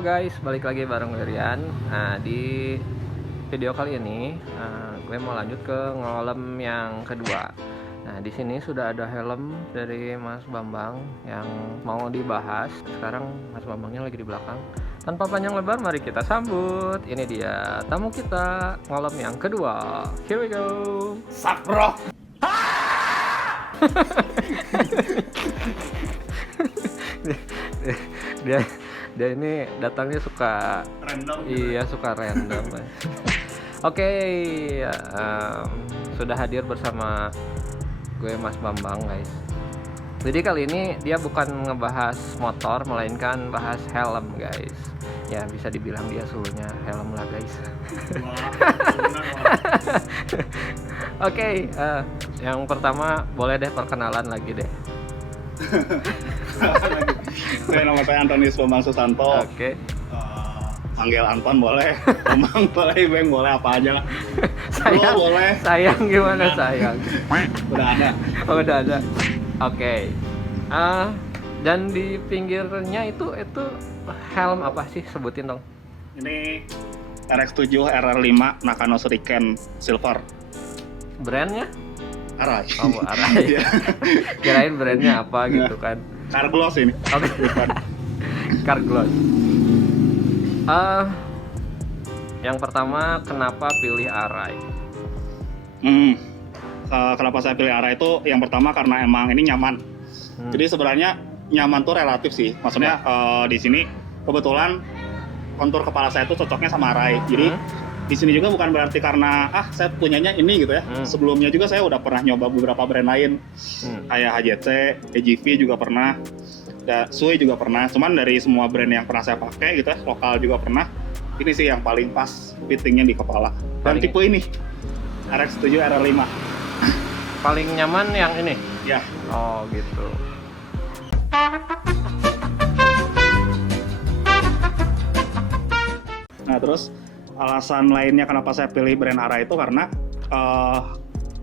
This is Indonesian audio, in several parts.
Halo guys, balik lagi bareng Rian. Nah, di video kali ini gue mau lanjut ke ngelem yang kedua. Nah, di sini sudah ada helm dari Mas Bambang yang mau dibahas. Sekarang Mas Bambangnya lagi di belakang. Tanpa panjang lebar, mari kita sambut. Ini dia tamu kita ngelem yang kedua. Here we go. Sakro. dia ini datangnya suka Random. iya suka random. Oke, sudah hadir bersama gue Mas Bambang guys. Jadi kali ini dia bukan ngebahas motor melainkan bahas helm guys. Ya bisa dibilang dia sulunya helm lah guys. Oke, yang pertama boleh deh perkenalan lagi deh. Nama saya Antonius Bambang Susanto. Oke. Panggil Anton boleh, Bambang boleh, Beng boleh, apa aja. Sayang, boleh. sayang gimana sayang? Udah ada. Oh, udah ada. Oke. Dan di pinggirnya itu helm apa sih, sebutin dong. Ini RX7 RR5 Nakano Shuriken Silver. Brandnya? Arai. Oh, Arai. Iya. Kirain brandnya apa gitu kan. Carglass ini. Oke. Carglass. Yang pertama, kenapa pilih Arai? Kenapa saya pilih Arai itu yang pertama karena emang ini nyaman. Jadi sebenarnya nyaman tuh relatif sih. Maksudnya di sini kebetulan kontur kepala saya tuh cocoknya sama Arai. Jadi di sini juga bukan berarti karena saya punyanya ini gitu ya. Sebelumnya juga saya udah pernah nyoba beberapa brand lain. Kayak HJC, EGV juga pernah. Sui juga pernah. Cuman dari semua brand yang pernah saya pakai gitu ya, lokal juga pernah. Ini sih yang paling pas fittingnya di kepala. Dan tipe ini RX7 RR5. Paling nyaman yang ini? Ya. Oh gitu. Nah terus alasan lainnya kenapa saya pilih brand Arai itu karena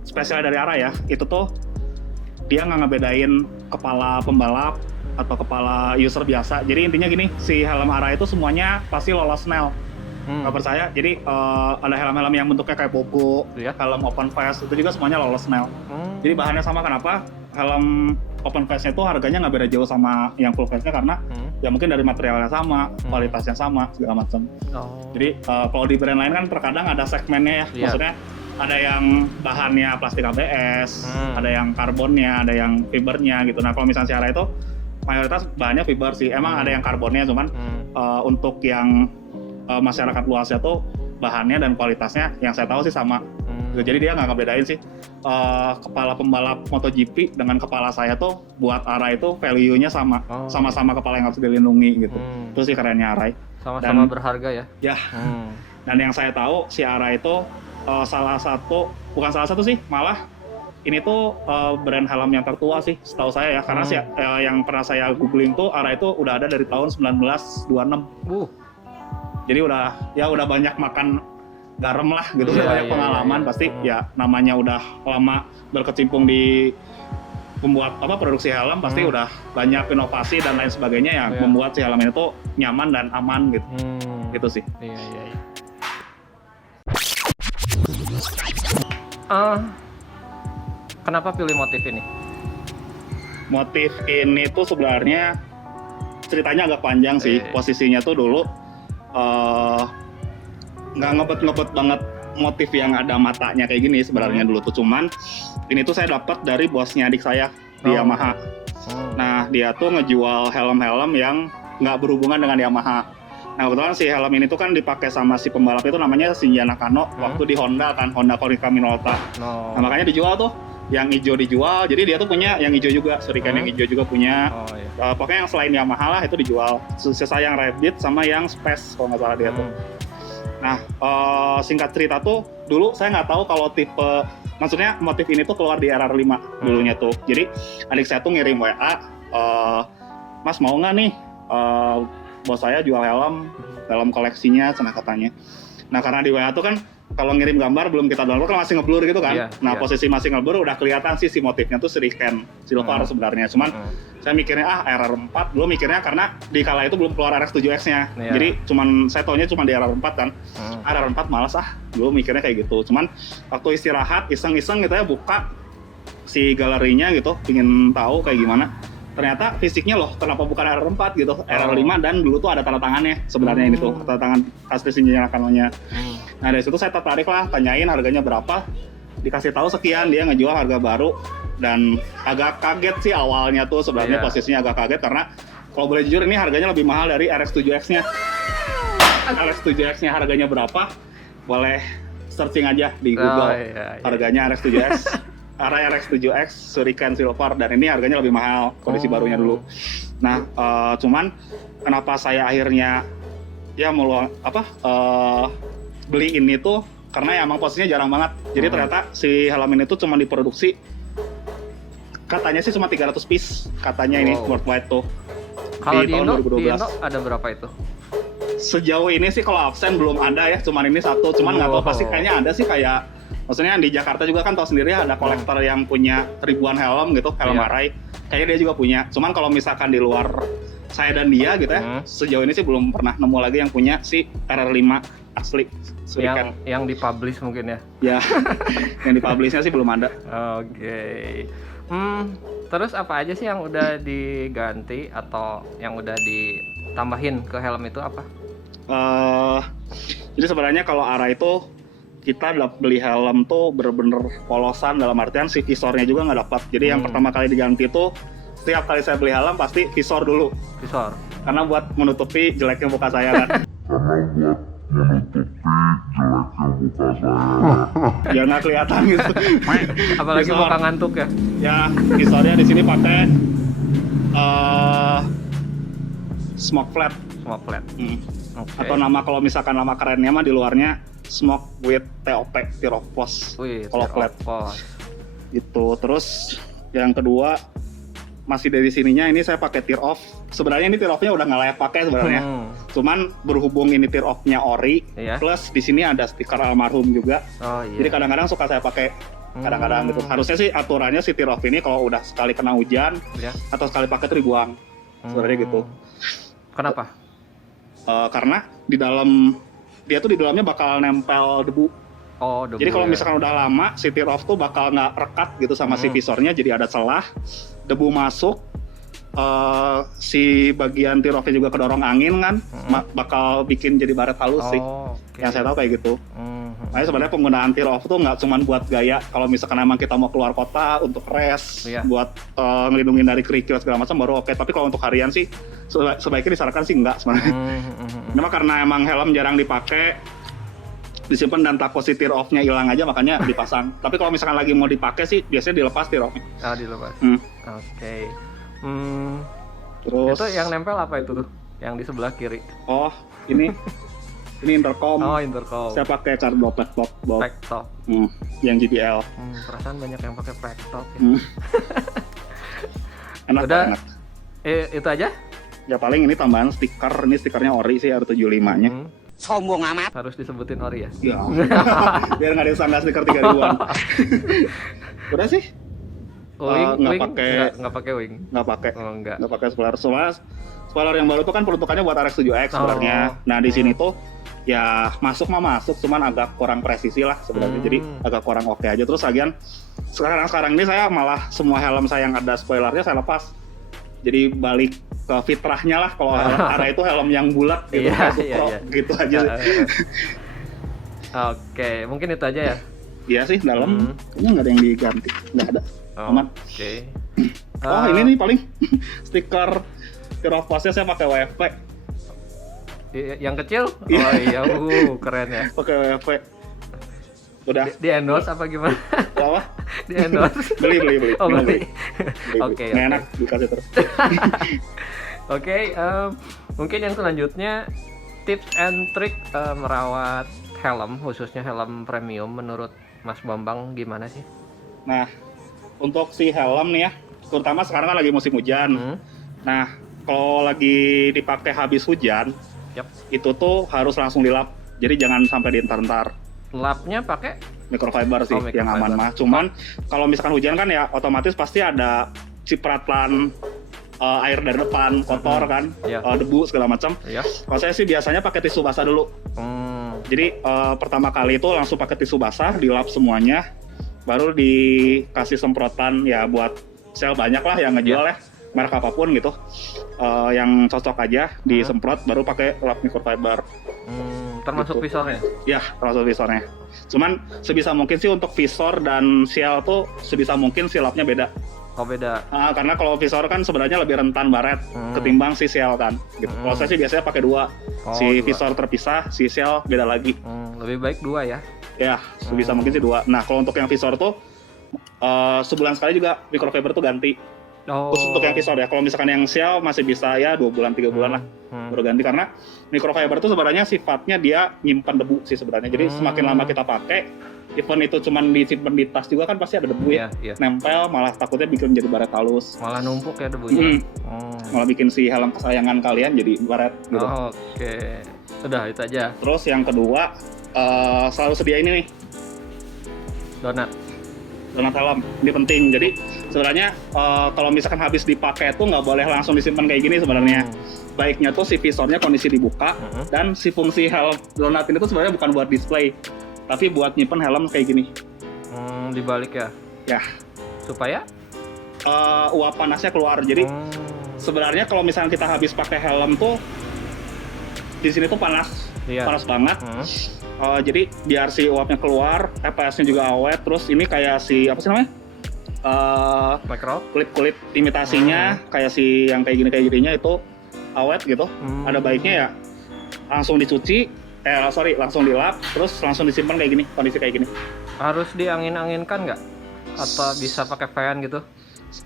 spesial dari Arai ya, itu tuh dia nggak ngebedain kepala pembalap atau kepala user biasa. Jadi intinya gini, si helm Arai itu semuanya pasti lolos snell. Nggak percaya? Jadi ada helm-helm yang bentuknya kayak Bogo, helm open face itu juga semuanya lolos snell. Jadi bahannya sama. Kenapa? Helm open face-nya itu harganya nggak beda jauh sama yang full face-nya karena ya mungkin dari materialnya sama, kualitasnya sama, segala macam. Jadi kalau di brand lain kan terkadang ada segmennya ya, maksudnya ada yang bahannya plastik ABS, ada yang karbonnya, ada yang fibernya gitu. Nah kalau misalnya Arai itu mayoritas bahannya fiber sih, emang ada yang karbonnya, cuman untuk yang masyarakat luasnya tuh bahannya dan kualitasnya yang saya tahu sih sama. Jadi dia nggak ngebedain sih kepala pembalap MotoGP dengan kepala saya tuh buat Arai itu value-nya sama, sama-sama kepala yang harus dilindungi gitu. Itu sih kerennya Arai. Sama-sama berharga ya. Ya. Dan yang saya tahu si Arai itu bukan salah satu sih, malah ini tuh brand helm yang tertua sih setahu saya ya, karena yang pernah saya googling tuh Arai itu udah ada dari tahun 1926. Jadi udah banyak makan garam lah gitu, udah banyak pengalaman pasti ya, namanya udah lama berkecimpung di produksi helm, pasti udah banyak inovasi dan lain sebagainya yang membuat si helm ini tuh nyaman dan aman gitu. Gitu sih. Iya. Kenapa pilih motif ini? Motif ini tuh sebenarnya ceritanya agak panjang sih. Posisinya tuh dulu nggak ngebet banget motif yang ada matanya kayak gini sebenarnya dulu tuh, cuman ini tuh saya dapat dari bosnya adik saya di Yamaha. Nah dia tuh ngejual helm-helm yang nggak berhubungan dengan Yamaha. Nah kebetulan si helm ini tuh kan dipakai sama si pembalap itu namanya Shinji Nakano waktu di Honda kan, Honda Konica Minolta. Nah makanya dijual tuh, yang hijau dijual, jadi dia tuh punya yang hijau juga, Shuriken yang hijau juga punya. Pokoknya yang selain Yamaha lah itu dijual. Sisa yang Rabbit sama yang Space kalau nggak salah dia tuh. Nah singkat cerita tuh dulu saya nggak tahu kalau maksudnya motif ini tuh keluar di RR5 dulunya tuh. Jadi adik saya tuh ngirim WA, Mas mau nggak nih bos saya jual helm koleksinya, sana katanya. Nah karena di WA tuh kan kalau ngirim gambar belum kita download kan masih ngeblur gitu kan. Iya, Nah, iya. posisi masih ngeblur udah kelihatan sih si motifnya tuh Shuriken Silver sebenarnya. Cuman saya mikirnya RR4 dulu mikirnya karena di kala itu belum keluar RX7X-nya. Iya. Jadi saya taunya cuma di RR4 kan. RR4 malas dulu mikirnya kayak gitu. Cuman waktu istirahat iseng-iseng gitu ya buka si galerinya gitu, pingin tahu kayak gimana. Ternyata fisiknya loh, kenapa bukan RR4 gitu, RR5 dan dulu tuh ada tanda tangannya sebenarnya ini tuh, tanda tangan asli Shinji Nakanonya. Nah dari situ saya tertarik lah, tanyain harganya berapa, dikasih tahu sekian, dia ngejual harga baru dan agak kaget sih awalnya tuh sebenarnya posisinya agak kaget karena kalau boleh jujur ini harganya lebih mahal dari RX7X-nya. RX7X-nya harganya berapa? Boleh searching aja di Google harganya RX7X. RX7X Shuriken Silver dan ini harganya lebih mahal kondisi barunya dulu. Nah, cuman kenapa saya akhirnya ya beli ini tuh karena ya emang posisinya jarang banget. Jadi ternyata si helm ini tuh cuma diproduksi katanya sih cuma 300 piece katanya ini worldwide tuh. Kalau di tahun Indo 2012. ada berapa itu? Sejauh ini sih kalau absen belum ada ya, cuman ini satu. Cuman nggak tahu pasti kayaknya ada sih kayak maksudnya di Jakarta juga kan tahu sendiri ada kolektor yang punya ribuan helm gitu, helm Arai. Kayaknya dia juga punya. Cuman kalau misalkan di luar saya dan dia gitu ya, sejauh ini sih belum pernah nemu lagi yang punya si RR5 asli Shuriken. Yang dipublish mungkin ya? Ya, yang dipublishnya sih belum ada. Oke. Terus apa aja sih yang udah diganti atau yang udah ditambahin ke helm itu apa? Jadi sebenarnya kalau Arai itu kita beli helm tuh bener-bener polosan dalam artian si visornya juga nggak dapat. Jadi yang pertama kali diganti tuh setiap kali saya beli helm pasti visor dulu. Visor? Karena buat menutupi jeleknya muka saya kan. Biar nggak kelihatan gitu. Apalagi Visor. muka ngantuk ya? Ya visornya di sini pakai smoke flat. Smoke flat. Okay. Atau kalau misalkan nama kerennya mah di luarnya smoke with TOP, tear of post. Kalau flat gitu. Terus yang kedua masih dari sininya ini saya pakai tear off. Sebenarnya ini tear off-nya udah nggak layak pakai sebenarnya. Cuman berhubung ini tear off-nya ori, plus di sini ada stiker almarhum juga. Jadi kadang-kadang suka saya pakai. Kadang-kadang gitu. Harusnya sih aturannya si tear off ini kalau udah sekali kena hujan atau sekali pakai tuh dibuang. Sebenarnya gitu. Kenapa? Karena di dalamnya bakal nempel debu. Debu. Jadi kalau misalkan udah lama si tear off tuh bakal nggak rekat gitu sama si visornya, jadi ada celah, debu masuk, si bagian tear off-nya juga kedorong angin kan, bakal bikin jadi baret halus sih. Yang saya tahu kayak gitu. Nah sebenarnya penggunaan tear off tuh nggak cuma buat gaya. Kalau misalkan emang kita mau keluar kota untuk rest, buat ngelindungin dari kerikil segala macam baru oke. Tapi kalau untuk harian sih sebaiknya disarankan sih enggak sebenarnya. Memang karena emang helm jarang dipakai, disimpan dan takut si tear off-nya hilang aja makanya dipasang. Tapi kalau misalkan lagi mau dipakai sih biasanya dilepas tear off-nya. Dilepas. Oke. Terus itu yang nempel apa itu tuh? Yang di sebelah kiri. Oh, ini intercom. Intercom. Saya pakai cardboard laptop. Laptop. Yang JBL. Perasaan banyak yang pakai laptop ya. Enak udah, enak. Itu aja? Ya paling ini tambahan stiker. Ini stikernya ori sih, R75-nya. Sombong amat. Harus disebutin ori ya? Ya. Biar nggak disangka stiker 3 ribuan. Udah sih. Nggak pakai wing. Nggak pakai spoiler. Soalnya spoiler yang baru tuh kan peruntukannya buat RX7X sebenarnya. Nah di sini tuh ya masuk, cuman agak kurang presisi lah sebenarnya. Jadi agak kurang oke aja. Terus lagian sekarang ini saya malah semua helm saya yang ada spoilernya saya lepas. Jadi balik ke fitrahnya lah. Kalau Arai itu helm yang bulat gitu, gitu aja. Oke, mungkin itu aja ya. Iya sih, dalam kayaknya nggak ada yang diganti, nggak ada. Aman. Oke. Ini nih paling stiker tear off post-nya saya pakai WFP. Yang kecil? Keren ya. Pakai WFP. Udah. Di endorse apa gimana? Apa? Di endorse. Beli. Beli. Oke. Enak dikasih terus. Oke, mungkin yang selanjutnya tips and trick merawat helm, khususnya helm premium menurut Mas Bambang gimana sih? Nah, untuk si helm nih ya, terutama sekarang kan lagi musim hujan. Nah, kalau lagi dipakai habis hujan, itu tuh harus langsung dilap. Jadi jangan sampai dientar-entar. Lapnya pakai microfiber sih Oh, yang aman microfiber. mah. Cuman kalau misalkan hujan kan ya otomatis pasti ada cipratan air dari depan, kotor kan, Iya. debu segala macam. ya. Kalau saya sih biasanya pakai tisu basah dulu. Jadi pertama kali itu langsung pakai tisu basah, dilap semuanya, baru dikasih semprotan ya buat sel banyak lah yang ngejual ya, merek apapun gitu, yang cocok aja disemprot, baru pakai lap microfiber. Termasuk Gitu. visornya. Ya, termasuk visornya. Cuman sebisa mungkin sih untuk visor dan seal tuh sebisa mungkin si lapnya beda. Oh beda. Karena kalau visor kan sebenarnya lebih rentan baret ketimbang si seal kan. Gitu. Kalau saya sih biasanya pakai dua. Oh, Si dua. visor terpisah, si seal beda lagi. Lebih baik 2 ya. Ya, sebisa mungkin sih dua. Nah, kalau untuk yang visor tuh sebulan sekali juga microfiber tuh ganti. Oh. Khusus untuk yang visor ya. Kalau misalkan yang seal masih bisa ya 2 bulan 3 bulan lah baru ganti, karena microfiber tuh sebenarnya sifatnya dia nyimpan debu sih sebenarnya. Jadi semakin lama kita pakai, even itu cuman disimpan di tas juga kan pasti ada debu ya. Iya. Nempel, malah takutnya bikin jadi baret halus. Malah numpuk ya debunya. Malah bikin si helm kesayangan kalian jadi baret gitu. Oke. Udah itu aja. Terus yang kedua, selalu sedia ini nih, Donat. donat helm. Ini penting. Jadi sebenarnya kalau misalkan habis dipakai tuh nggak boleh langsung disimpan kayak gini sebenarnya. Baiknya tuh si visornya kondisi dibuka, dan si fungsi helm donat ini tuh sebenarnya bukan buat display, tapi buat nyimpen helm kayak gini. Dibalik ya. Ya, Supaya uap panasnya keluar. Jadi sebenarnya kalau misalnya kita habis pakai helm tuh di sini tuh panas, Iya. panas banget. Jadi biar si uapnya keluar, EPS-nya juga awet. Terus ini kayak si apa sih namanya? Micro. Kulit imitasinya kayak si yang kayak gininya itu awet gitu. Ada baiknya ya langsung dicuci, langsung dilap, terus langsung disimpan kayak gini, kondisi kayak gini. Harus diangin-anginkan nggak? Atau bisa pakai fan gitu?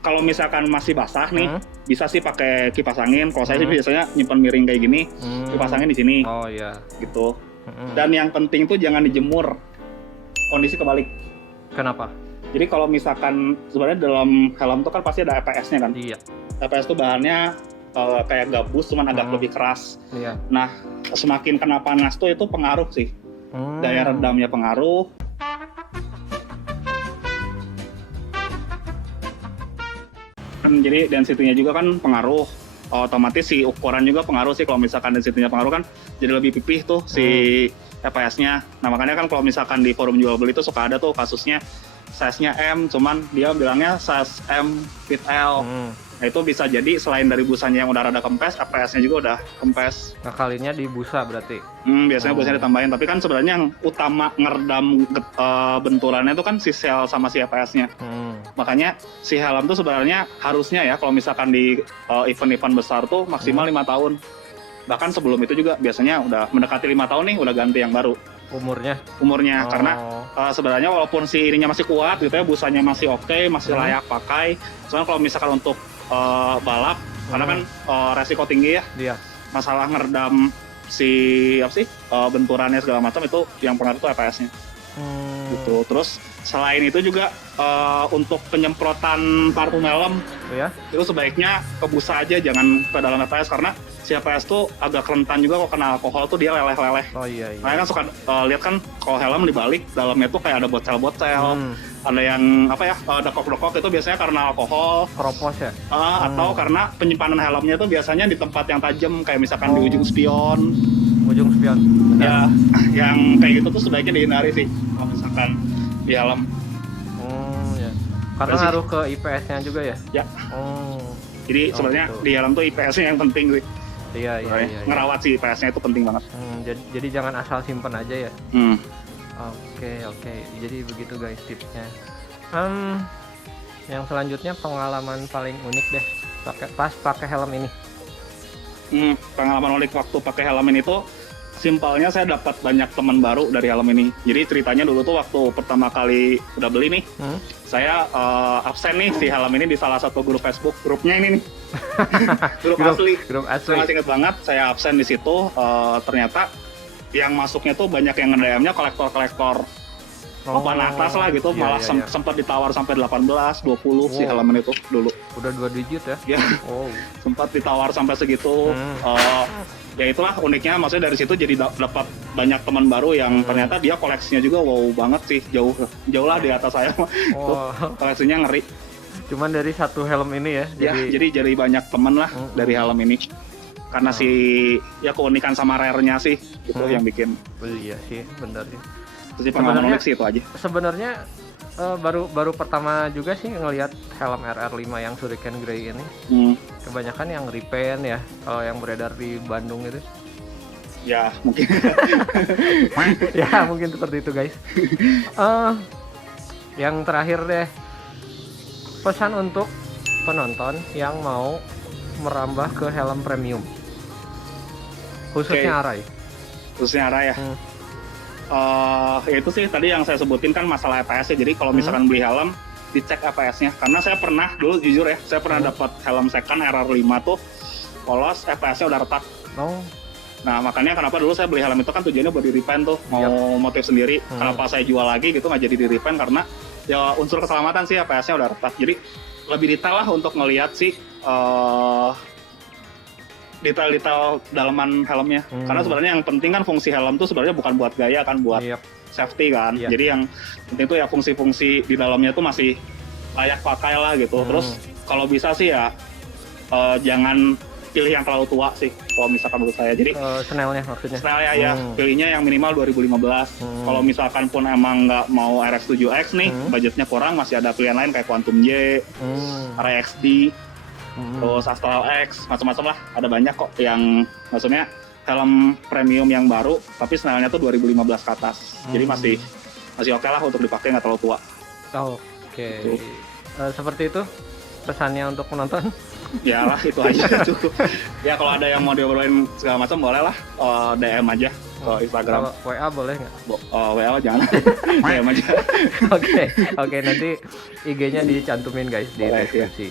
Kalau misalkan masih basah nih, bisa sih pakai kipas angin. Kalau saya sih biasanya nyimpan miring kayak gini, kipas angin di sini, Oh iya. gitu. Dan yang penting tuh jangan dijemur, kondisi kebalik. Kenapa? Jadi kalau misalkan sebenarnya dalam helm tuh kan pasti ada EPS-nya kan. Iya. EPS tuh bahannya kayak gabus, cuman agak lebih keras. Iya. Nah, semakin kena panas tuh itu pengaruh sih. Daya redamnya pengaruh. Jadi density-nya juga kan pengaruh. Otomatis si ukuran juga pengaruh sih. Kalau misalkan density-nya pengaruh kan jadi lebih pipih tuh si EPS-nya. Nah, makanya kan kalau misalkan di forum jual beli itu suka ada tuh kasusnya size-nya M, cuman dia bilangnya size M fit L. Nah, itu bisa jadi selain dari busanya yang udah rada kempes, EPS-nya juga udah kempes. Ngakalinnya di busa berarti. Biasanya busanya ditambahin, tapi kan sebenarnya yang utama ngeredam benturannya itu kan si sel sama si EPS-nya. Makanya si helm tuh sebenarnya harusnya ya kalau misalkan di event-event besar tuh maksimal 5 tahun. Bahkan sebelum itu juga biasanya udah mendekati 5 tahun nih udah ganti yang baru. Umurnya karena sebenarnya walaupun si ininya masih kuat gitu ya, busanya masih oke, masih layak pakai. Soalnya kalau misalkan untuk balap, karena kan resiko tinggi ya. Iya. Masalah ngeredam si benturannya segala macam itu yang pengaruh tuh EPS-nya. Gitu. Terus selain itu juga untuk penyemprotan parfum helm, itu sebaiknya ke busa aja, jangan ke dalam EPS, karena si EPS tuh agak rentan juga kalau kena alkohol tuh dia leleh-leleh. Oh iya. Makanya kan suka lihat kan kalau helm dibalik dalamnya tuh kayak ada bocel-bocel, ada yang dekok-dekok, itu biasanya karena alkohol. Keropos ya? Atau karena penyimpanan helmnya tuh biasanya di tempat yang tajam, kayak misalkan di ujung spion. Ujung spion. Ya, yang kayak gitu tuh sebaiknya dihindari sih kalau misalkan di helm. Ya. Karena ngaruh ke IPS-nya juga ya? Ya. Jadi sebenarnya gitu. di helm tuh IPS-nya yang penting sih. Iya. Ngerawat si IPS-nya itu penting banget. Jadi jangan asal simpen aja ya? Oke. Jadi begitu guys tipsnya. Yang selanjutnya pengalaman paling unik deh pas pakai helm ini. Pengalaman unik waktu pakai helm ini tuh simpelnya saya dapat banyak teman baru dari helm ini. Jadi ceritanya dulu tuh waktu pertama kali udah beli nih, saya absen nih si helm ini di salah satu grup Facebook. Grupnya ini nih, grup asli. Saya masih ingat banget, saya absen di situ. Ternyata yang masuknya tuh banyak yang nge-DM-nya kolektor-kolektor papan atas lah gitu, iya, malah iya, iya. sempat ditawar sampai 18, 20 sih Wow. halaman itu dulu. Udah 2 digit ya. Ya, Oh. sempat ditawar sampai segitu. Ya itulah uniknya, maksudnya dari situ jadi dapat banyak teman baru yang ternyata dia koleksinya juga wow banget sih, jauh lah di atas saya. Tuh, Oh. koleksinya ngeri. Cuman dari satu helm ini ya. Ya, jadi banyak teman lah dari helm ini. Karena ya keunikan sama rare-nya sih itu yang bikin. Iya sih, bener sih. Terus pengalaman Sebenarnya- unik sih itu aja. Sebenarnya baru pertama juga sih ngelihat helm RR5 yang Shuriken Grey ini. Kebanyakan yang repaint ya, kalau yang beredar di Bandung itu. Ya mungkin. Ya mungkin seperti itu guys. Yang terakhir deh, pesan untuk penonton yang mau merambah ke helm premium, khususnya Arai. Khususnya Arai ya. Ya itu sih tadi yang saya sebutin kan masalah EPS ya. Jadi kalau misalkan beli helm, dicek EPS-nya. Karena saya pernah dulu jujur ya, saya pernah dapat helm second RR5 tuh polos, EPS-nya udah retak. Oh. Nah makanya kenapa dulu saya beli helm itu kan tujuannya buat di repaint tuh, mau motif sendiri. Kenapa saya jual lagi gitu nggak jadi di repaint, karena ya unsur keselamatan sih EPS-nya udah retak. Jadi lebih detail lah untuk ngelihat sih detail-detail dalaman helmnya. Karena sebenarnya yang penting kan fungsi helm tuh sebenarnya bukan buat gaya kan, buat safety kan. Jadi yang penting tuh ya fungsi-fungsi di dalamnya tuh masih layak pakai lah gitu. Terus kalau bisa sih ya jangan pilih yang terlalu tua sih kalau misalkan menurut saya. Jadi Snellnya maksudnya. Snellnya ya pilihnya yang minimal 2015. Kalau misalkan pun emang nggak mau RX7X nih, budgetnya kurang, masih ada pilihan lain kayak Quantum J, Array XD, terus Astral X, macam-macam lah. Ada banyak kok yang maksudnya helm premium yang baru, tapi Snellnya tuh 2015 ke atas. Jadi masih oke lah untuk dipakai, nggak terlalu tua. Oke. Seperti itu pesannya untuk penonton. Ya lah itu aja cukup. Ya kalau ada yang mau diobrolin segala macam boleh lah, DM aja ke Instagram. Kalau WA boleh nggak? WA jangan. DM aja. Oke, nanti IG-nya dicantumin guys di Boleh, deskripsi.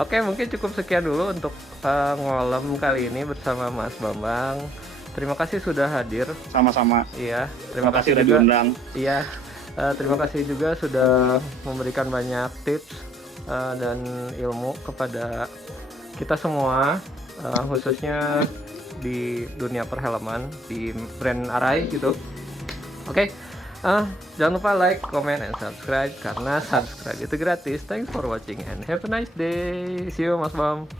Oke, mungkin cukup sekian dulu untuk ngolam kali ini bersama Mas Bambang. Terima kasih sudah hadir. Sama-sama. Iya, Terima kasih udah juga. diundang. Iya, terima kasih juga sudah memberikan banyak tips dan ilmu kepada kita semua, khususnya di dunia perfilman di brand Arai gitu. Oke. Jangan lupa like, comment, and subscribe karena subscribe itu gratis. Thanks for watching and have a nice day. See you Mas Bam.